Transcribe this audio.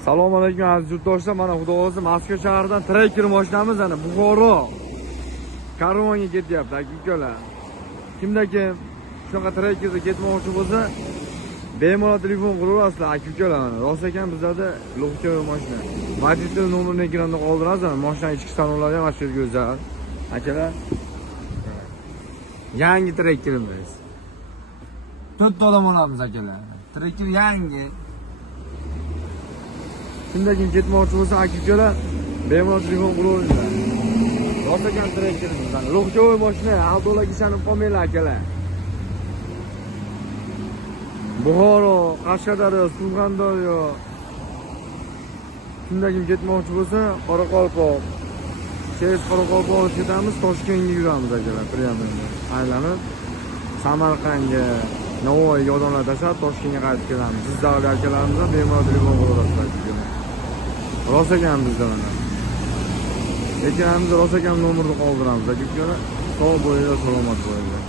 Assalomu alaykum aziz yurtdoshlar. Mana xudo o'zi Moskva shahridan trekker mashinamiz ana Buxoro Karvonga ketyapti aka-ukalar. Kimda kim shunaqa trekkerda ketmoqchi bo'lsa, bemalol telefon qilaverasizlar aka-ukalar. Mana rost ekan bizlarda log'choy mashina. Водитель nomerini ekranda qoldirasiz. Mashina ichki salonlari ham ajoyib go'zal. Akalar, yangi trekkerimiz. 4 odam olamiz akalar. Trekker yangi. Kimda kim ketmoqchi bo'lsa aka-ukalar bemalol telefon qilaveringlar. Yotagan trekkerimiz mana log'choy mashina, avtolarga ishonib qolmanglar akalar. Buxoro, Qashqadaryo, Surxondaryo. Kimda kim ketmoqchi bo'lsa, Qoraqalpoq. Siz Qoraqalpoqga ketamiz, Toshkentga yuramiz akalar, priyamda. Aylanib Samarqandga, Navoiyga odamlar tashlab Toshkentga qaytib kelamiz. Jizzaxlik akalarimiz bemalol telefon qilaverasizlar. Rost ekan bizda mana. Ekanimiz rost ekan nomerni qoldiramiz aka-ukalar. Sog' bo'linglar, salomat bo'linglar.